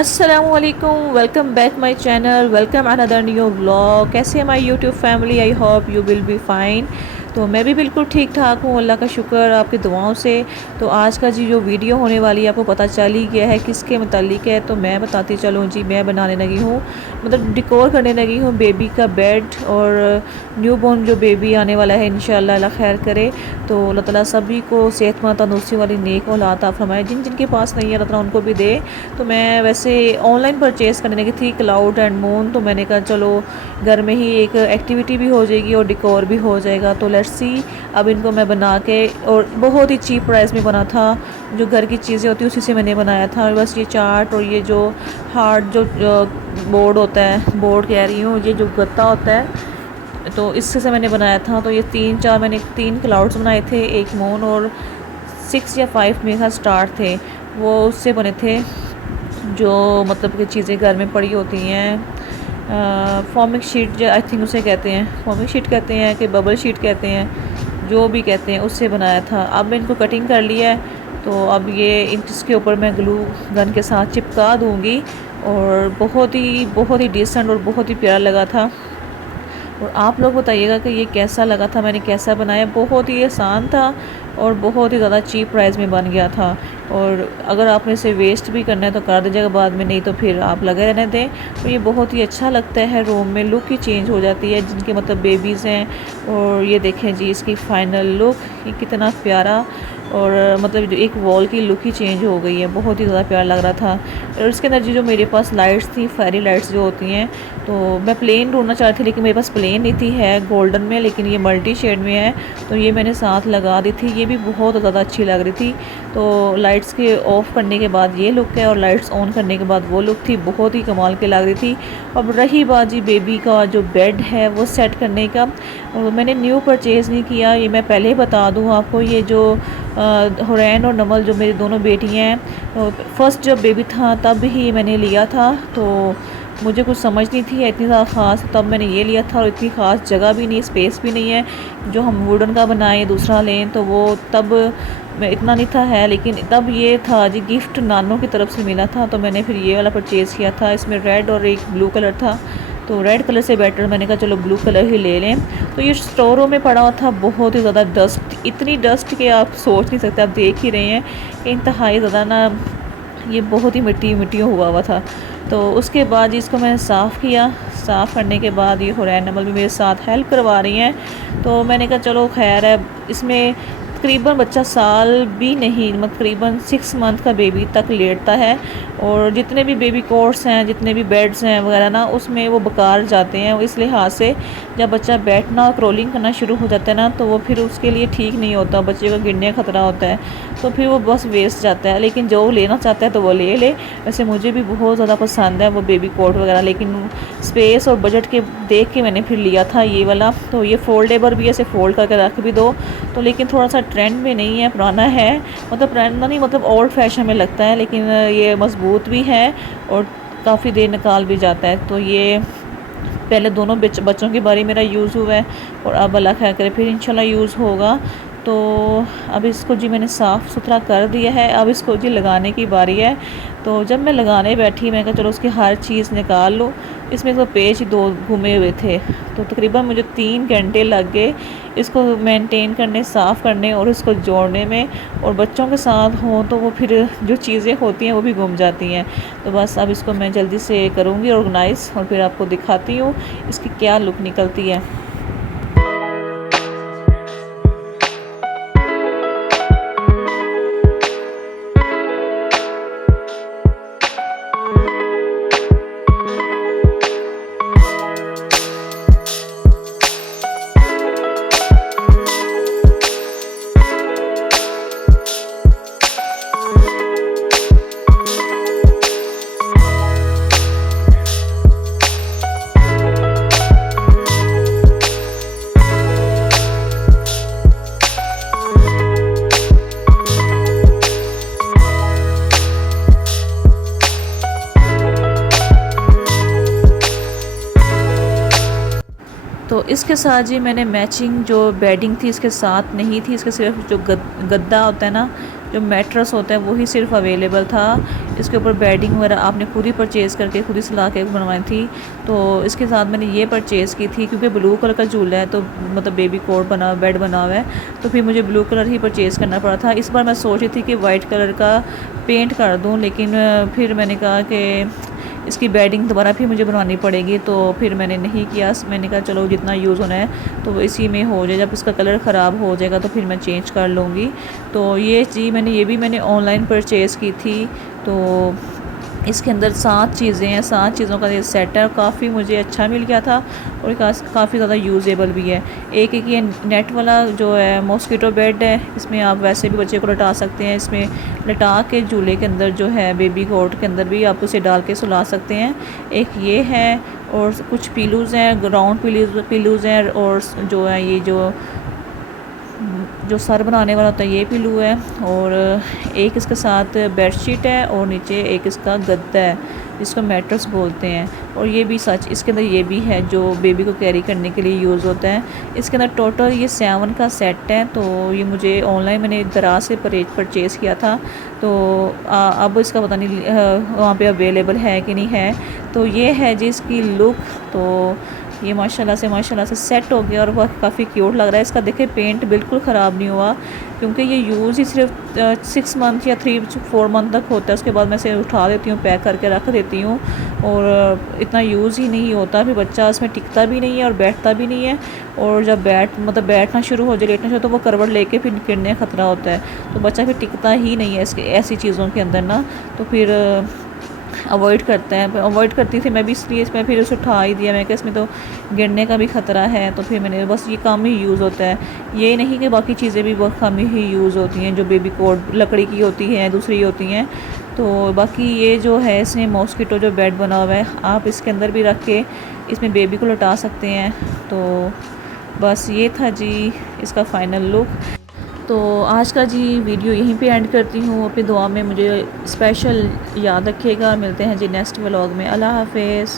Assalamualaikum, welcome back my channel, welcome another new vlog। कैसे है my YouTube family? I hope you will be fine. तो मैं भी बिल्कुल ठीक ठाक हूँ, अल्लाह का शुक्र आपकी दुआओं से। तो आज का जी जो वीडियो होने वाली है आपको पता चल ही गया है किसके मुतालिक है, तो मैं बताती चलूँ जी। मैं बनाने लगी हूँ, मतलब डिकोर करने लगी हूँ बेबी का बेड और न्यू बॉर्न जो बेबी आने वाला है इंशाल्लाह अल्लाह खैर करे। तो अल्लाह ताला सभी को सेहतमंद तंदुरुस्ती वाली नेक औलाद अता फरमाए, जिन जिनके पास नहीं है अल्लाह ताला उनको भी दे। तो मैं वैसे ऑनलाइन परचेज़ करने लगी थी क्लाउड एंड मून, तो मैंने कहा चलो घर में ही एक एक्टिविटी भी हो जाएगी और डिकोर भी हो जाएगा। तो लेट्स सी, अब इनको मैं बना के, और बहुत ही चीप प्राइस में बना था, जो घर की चीज़ें होती हैं उसी से मैंने बनाया था। बस ये चार्ट और ये जो हार्ड जो बोर्ड होता है, बोर्ड कह रही हूँ, ये जो गत्ता होता है, तो इससे से मैंने बनाया था। तो ये मैंने तीन क्लाउड्स बनाए थे, एक मून और 6 या 5 मेरे साथ स्टार थे, वो उससे बने थे। जो मतलब कि चीज़ें घर में पड़ी होती हैं, फॉर्मिक शीट आई थिंक उसे कहते हैं, फॉर्मिक शीट कहते हैं कि बबल शीट कहते हैं, जो भी कहते हैं, उससे बनाया था। अब मैं इनको कटिंग कर लिया है, तो अब ये इसके ऊपर मैं ग्लू गन के साथ चिपका दूँगी। और बहुत ही डिसेंट और बहुत ही प्यारा लगा था। और आप लोग बताइएगा कि ये कैसा लगा था, मैंने कैसा बनाया। बहुत ही आसान था और बहुत ही ज़्यादा चीप प्राइस में बन गया था। और अगर आपने इसे वेस्ट भी करना है तो कर दीजिएगा बाद में, नहीं तो फिर आप लगे रहने दें। तो ये बहुत ही अच्छा लगता है, रूम में लुक ही चेंज हो जाती है जिनके मतलब बेबीज़ हैं। और ये देखें जी इसकी फ़ाइनल लुक, ये कितना प्यारा, और मतलब एक वॉल की लुक ही चेंज हो गई है, बहुत ही ज़्यादा प्यारा लग रहा था। और उसके अंदर जो मेरे पास लाइट्स थी, फेरी लाइट्स जो होती हैं, तो मैं प्लेन ढूंढना चाहती थी लेकिन मेरे पास प्लेन नहीं थी, है गोल्डन में, लेकिन ये मल्टी शेड में है, तो ये मैंने साथ लगा दी थी। ये भी बहुत ज़्यादा अच्छी लग रही थी। तो लाइट्स के ऑफ़ करने के बाद ये लुक है और लाइट्स ऑन करने के बाद वो लुक थी, बहुत ही कमाल की लग रही थी। अब रही बात जी बेबी का जो बेड है वो सेट करने का, मैंने न्यू परचेज़ नहीं किया, ये मैं पहले ही बता दूँ आपको। ये जो हुरैन और नमल जो मेरी दोनों बेटियाँ हैं, फ़र्स्ट जब बेबी था तब ही मैंने लिया था, तो मुझे कुछ समझ नहीं थी इतनी ज़्यादा ख़ास, तब मैंने ये लिया था। और इतनी ख़ास जगह भी नहीं, स्पेस भी नहीं है, जो हम वुडन का बनाएं दूसरा लें, तो वो तब मैं इतना नहीं था है। लेकिन तब ये था जी गिफ्ट नानों की तरफ से मिला था, तो मैंने फिर ये वाला परचेज़ किया था। इसमें रेड और एक ब्लू कलर था, तो रेड कलर से बेटर मैंने कहा चलो ब्लू कलर ही ले लें। तो ये स्टोरों में पड़ा हुआ था, बहुत ही ज़्यादा डस्ट, इतनी डस्ट कि आप सोच नहीं सकते, आप देख ही रहे हैं कि इंतहाई ज़्यादा ना, ये बहुत ही मिट्टियों हुआ था। तो उसके बाद इसको मैंने साफ़ किया। साफ़ करने के बाद ये हुरैन नमल भी मेरे साथ हेल्प करवा रही हैं, तो मैंने कहा चलो खैर है। इसमें तकरीबन बच्चा साल भी नहीं, मतलब तकरीबन 6 मंथ का बेबी तक लेटता है। और जितने भी बेबी कोट्स हैं, जितने भी बेड्स हैं वगैरह ना, उसमें वो बेकार जाते हैं। इस लिहाज से जब बच्चा बैठना और क्रॉलिंग करना शुरू हो जाता है ना, तो वो फिर उसके लिए ठीक नहीं होता, बच्चे को गिरने का ख़तरा होता है, तो फिर वो बस वेस्ट जाता है। लेकिन जो लेना चाहता है तो वो ले ले। वैसे मुझे भी बहुत ज़्यादा पसंद है वो बेबी कोट वगैरह, लेकिन स्पेस और बजट के देख के मैंने फिर लिया था ये वाला। तो ये फोल्डेबल भी है, ऐसे फ़ोल्ड करके रख भी दो। तो लेकिन थोड़ा सा ट्रेंड में नहीं है, पुराना है, मतलब ट्रेंड नहीं, मतलब ओल्ड फैशन में लगता है, लेकिन ये मजबूत भी है और काफ़ी देर निकाल भी जाता है। तो ये पहले दोनों बच्चों की बारी मेरा यूज़ हुआ है, और अब अल्लाह खैर करे फिर इंशाल्लाह यूज़ होगा। तो अब इसको जी मैंने साफ़ सुथरा कर दिया है, अब इसको जी लगाने की बारी है। तो जब मैं लगाने बैठी, मैं कहा चलो उसकी हर चीज़ निकाल लूँ। इसमें तो पेज 2 घूमे हुए थे, तो तकरीबन मुझे 3 घंटे लग गए इसको मेंटेन करने, साफ़ करने और इसको जोड़ने में। और बच्चों के साथ हों तो वो फिर जो चीज़ें होती हैं वो भी गुम जाती हैं। तो बस अब इसको मैं जल्दी से करूँगी ऑर्गेनाइज़, और फिर आपको दिखाती हूँ इसकी क्या लुक निकलती है। तो इसके साथ जी मैंने मैचिंग जो बेडिंग थी इसके साथ नहीं थी, इसके सिर्फ जो गद्दा होता है ना, जो मैट्रेस होता है वही सिर्फ अवेलेबल था। इसके ऊपर बेडिंग वगैरह आपने खुद ही परचेज़ करके खुद ही सिला के बनवाई थी। तो इसके साथ मैंने ये परचेज़ की थी क्योंकि ब्लू कलर का झूला है, तो मतलब बेबी कोट बना बेड बना हुआ है, तो फिर मुझे ब्लू कलर ही परचेज़ करना पड़ा था। इस बार मैं सोच रही थी कि वाइट कलर का पेंट कर दूँ, लेकिन फिर मैंने कहा कि इसकी बेडिंग दोबारा फिर मुझे बनवानी पड़ेगी, तो फिर मैंने नहीं किया। मैंने कहा चलो जितना यूज़ होना है तो इसी में हो जाए, जब इसका कलर ख़राब हो जाएगा तो फिर मैं चेंज कर लूँगी। तो ये चीज़ मैंने ऑनलाइन परचेज़ की थी। तो इसके अंदर 7 चीज़ें हैं, 7 चीज़ों का ये सेट है, काफ़ी मुझे अच्छा मिल गया था और काफ़ी ज़्यादा यूज़ेबल भी है। एक ये नेट वाला जो है मॉस्किटो बेड है, इसमें आप वैसे भी बच्चे को लटा सकते हैं। इसमें लटा के झूले के अंदर जो है बेबी कोट के अंदर भी आप उसे डाल के सुला सकते हैं। एक ये है और कुछ पिलोज़ हैं, राउंड पिलोज़ हैं, और जो है ये जो सर बनाने वाला होता है ये पिल्लू है, और एक इसके साथ बेडशीट है, और नीचे एक इसका गद्दा है जिसको मैट्रेस बोलते हैं। और ये भी सच इसके अंदर ये भी है जो बेबी को कैरी करने के लिए यूज़ होता है। इसके अंदर टोटल ये 7 का सेट है। तो ये मुझे ऑनलाइन मैंने दराज से परचेज़ किया था। तो अब इसका पता नहीं वहाँ पे अवेलेबल है कि नहीं है। तो ये है जी इसकी लुक। तो ये माशाल्लाह से सेट हो गया और वह काफ़ी क्यूट लग रहा है। इसका देखिए पेंट बिल्कुल ख़राब नहीं हुआ, क्योंकि ये यूज़ ही सिर्फ 6 मंथ या 3-4 मंथ तक होता है। उसके बाद मैं इसे उठा देती हूँ, पैक करके रख देती हूँ, और इतना यूज़ ही नहीं होता। फिर बच्चा इसमें टिकता भी नहीं है और बैठता भी नहीं है, और जब बैठना शुरू हो जाए, लेटना शुरू, तो वो करवट लेके फिर गिरने का ख़तरा होता है। तो बच्चा फिर टिकता ही नहीं है इसके ऐसी चीज़ों के अंदर ना। तो फिर अवॉइड करती थी मैं भी, इसलिए इसमें फिर उसे उठा ही दिया। मैं कि इसमें तो गिरने का भी ख़तरा है, तो फिर मैंने बस ये कम ही यूज़ होता है। ये नहीं कि बाकी चीज़ें भी बहुत कम ही यूज़ होती हैं, जो बेबी कोट लकड़ी की होती हैं, दूसरी होती हैं। तो बाकी ये जो है इसमें मॉस्किटो जो बेड बना हुआ है, आप इसके अंदर भी रख के इसमें बेबी को लटा सकते हैं। तो बस ये था जी इसका फ़ाइनल लुक। तो आज का जी वीडियो यहीं पे एंड करती हूँ। अपनी दुआ में मुझे स्पेशल याद रखिएगा। मिलते हैं जी नेक्स्ट व्लॉग में। अल्लाह हाफ़िज़।